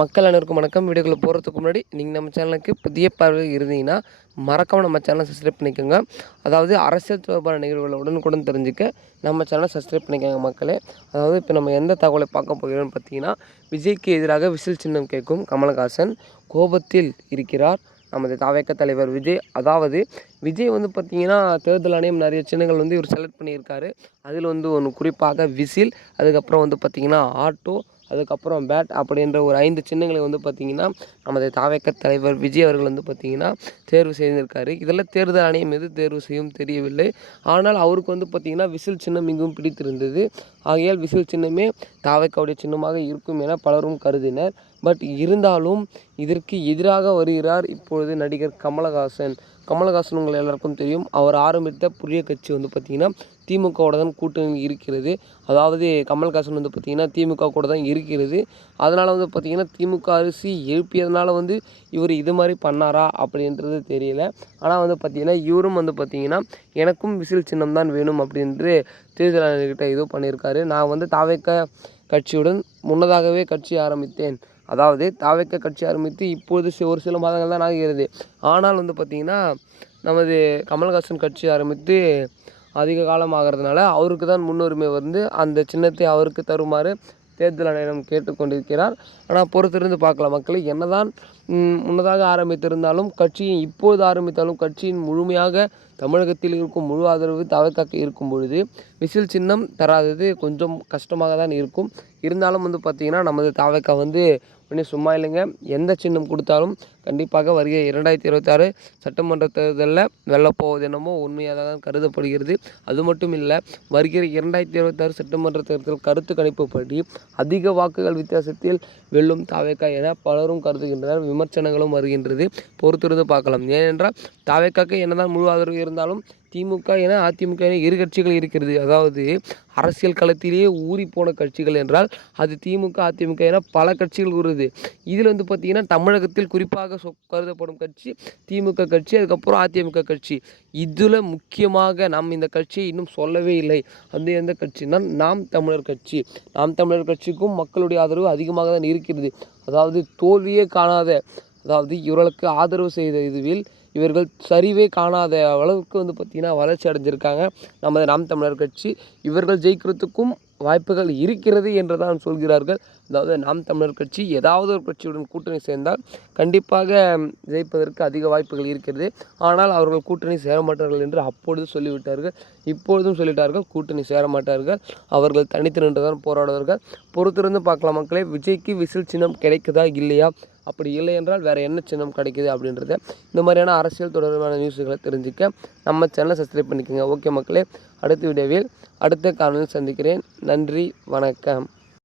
மக்கள் அனைவருக்கும் வணக்கம். வீடியோக்குள்ள போகிறதுக்கு முன்னாடி நீங்கள் நம்ம சேனலுக்கு புதிய பார்வை இருந்தீங்கன்னா மறக்காமல் நம்ம சேனலை சப்ஸ்கிரைப் பண்ணிக்கோங்க. அதாவது அரசியல் தொடர்பான நிகழ்வுகளை உடனுக்குடன் தெரிஞ்சுக்க நம்ம சேனலை சப்ஸ்கிரைப் பண்ணிக்கோங்க மக்களே. அதாவது இப்போ நம்ம எந்த தகவலை பார்க்க போகிறோம்னு பார்த்தீங்கன்னா விஜய்க்கு எதிராக விசில் சின்னம் கேட்கும் கமலஹாசன் கோபத்தில் இருக்கிறார். நமது தாவேக்க தலைவர் விஜய். அதாவது விஜய் வந்து பார்த்திங்கன்னா தேர்தல் ஆணையம் நிறைய சின்னங்கள் வந்து இவர் செலக்ட் பண்ணியிருக்காரு. அதில் வந்து ஒன்று குறிப்பாக விசில் அதுக்கப்புறம் வந்து பார்த்திங்கன்னா ஆட்டோ அதுக்கப்புறம் பேட் அப்படின்ற ஒரு ஐந்து சின்னங்களை வந்து பார்த்திங்கன்னா நமது தாவேக்க தலைவர் விஜய் அவர்கள் வந்து பார்த்திங்கன்னா தேர்வு செய்திருக்காரு. இதெல்லாம் தேர்தல் ஆணையம் எது தேர்வு செய்யும் தெரியவில்லை. ஆனால் அவருக்கு வந்து பார்த்திங்கன்னா விசில் சின்னம் மிகவும் பிடித்திருந்தது. ஆகையால் விசில் சின்னமே தாவேக்காவுடைய சின்னமாக இருக்கும் என பலரும் கருதினர். பட் இருந்தாலும் இதற்கு எதிராக வருகிறார் இப்பொழுது நடிகர் கமலஹாசன். கமலஹாசன் உங்கள் எல்லாருக்கும் தெரியும். அவர் ஆரம்பித்த புதிய கட்சி வந்து பார்த்திங்கன்னா திமுகவோட தான் கூட்டணி இருக்கிறது. அதாவது கமல்ஹாசன் வந்து பார்த்திங்கன்னா திமுக கூட தான் இருக்கிறது. அதனால் வந்து பார்த்திங்கன்னா திமுக அரிசி எழுப்பியதுனால வந்து இவர் இது மாதிரி பண்ணாரா அப்படின்றது தெரியல. ஆனால் வந்து பார்த்திங்கன்னா இவரும் வந்து பார்த்திங்கன்னா எனக்கும் விசில் சின்னம் தான் வேணும் அப்படின்ட்டு தேர்தல் ஆணையர்கிட்ட இது பண்ணியிருக்காரு. நான் வந்து தாவேக்க கட்சியுடன் முன்னதாகவே கட்சி ஆரம்பித்தேன். அதாவது தாவக்க கட்சி ஆரம்பித்து இப்பொழுது ஒரு சில மாதங்கள் தான் ஆகிறது. ஆனால் வந்து பார்த்திங்கன்னா நமது கமல்ஹாசன் கட்சி ஆரம்பித்து அதிக காலம் ஆகிறதுனால அவருக்கு தான் முன்னுரிமை வந்து அந்த சின்னத்தை அவருக்கு தருமாறு தேர்தல் ஆணையம் கேட்டுக்கொண்டிருக்கிறார். ஆனால் பொறுத்திருந்து பார்க்கலாம். மக்கள் என்னதான் முன்னதாக ஆரம்பித்திருந்தாலும் கட்சியின் இப்போது ஆரம்பித்தாலும் கட்சியின் முழுமையாக தமிழகத்தில் இருக்கும் முழு ஆதரவு தவக்காக்க இருக்கும் பொழுது விசில் சின்னம் தராதது கொஞ்சம் கஷ்டமாக தான் இருக்கும். இருந்தாலும் வந்து பார்த்திங்கன்னா நமது தாவக்கா வந்து அப்படின்னு சும்மா இல்லைங்க. எந்த சின்னம் கொடுத்தாலும் கண்டிப்பாக வருகிற இரண்டாயிரத்தி இருபத்தாறு சட்டமன்ற தேர்தலில் வெல்லப்போவது என்னமோ உண்மையாக தான் கருதப்படுகிறது. அது மட்டும் இல்லை வருகிற இரண்டாயிரத்தி இருபத்தாறு சட்டமன்ற தேர்தல் கருத்து கணிப்புப்படி அதிக வாக்குகள் வித்தியாசத்தில் வெல்லும் தாவேக்கா என பலரும் கருதுகின்றனர். விமர்சனங்களும் வருகின்றது. பொறுத்திருந்து பார்க்கலாம். ஏனென்றால் தாவேக்காக்கு என்னதான் முழு ஆதரவு இருந்தாலும் திமுக என அதிமுக என இரு கட்சிகள் இருக்கிறது. அதாவது அரசியல் களத்திலேயே ஊறி போன கட்சிகள் என்றால் அது திமுக அதிமுக என பல கட்சிகள் கூறுது இதில் வந்து பார்த்திங்கன்னா தமிழகத்தில் குறிப்பாக சொ கருதப்படும் கட்சி திமுக கட்சி அதுக்கப்புறம் அதிமுக கட்சி. இதில் முக்கியமாக நாம் இந்த கட்சியை இன்னும் சொல்லவே இல்லை. அந்த எந்த கட்சினால் நாம் தமிழர் கட்சி. நாம் தமிழர் கட்சிக்கும் மக்களுடைய ஆதரவு அதிகமாக தான் இருக்கிறது. அதாவது தோல்வியே காணாத அதாவது இவர்களுக்கு ஆதரவு செய்த இதுவில் இவர்கள் சரிவே காணாத அளவுக்கு வந்து பார்த்திங்கன்னா வளர்ச்சி அடைஞ்சிருக்காங்க. நமது நாம் தமிழர் கட்சி இவர்கள் ஜெயிக்கிறதுக்கும் வாய்ப்புகள் இருக்கிறது என்று தான் சொல்கிறார்கள். அதாவது நாம் தமிழர் கட்சி ஏதாவது ஒரு கட்சியுடன் கூட்டணி சேர்ந்தால் கண்டிப்பாக ஜெயிப்பதற்கு அதிக வாய்ப்புகள் இருக்கிறது. ஆனால் அவர்கள் கூட்டணி சேரமாட்டார்கள் என்று அப்பொழுது சொல்லிவிட்டார்கள். இப்பொழுதும் சொல்லிட்டார்கள் கூட்டணி சேரமாட்டார்கள் அவர்கள் தனித்து நின்று தான் போராடுவார்கள். பொறுத்திருந்து பார்க்கலாம் மக்களே விஜய்க்கு விசில் சின்னம் கிடைக்குதா இல்லையா? அப்படி இல்லை என்றால் வேறு என்ன சின்னம் கிடைக்குது அப்படின்றத இந்த மாதிரியான அரசியல் தொடர்பான நியூஸுகளை தெரிஞ்சுக்க நம்ம சேனலை சப்ஸ்கிரைப் பண்ணிக்கோங்க. ஓகே மக்களே அடுத்த வீடியோவில் அடுத்த காணொலியில் சந்திக்கிறேன். நன்றி வணக்கம்.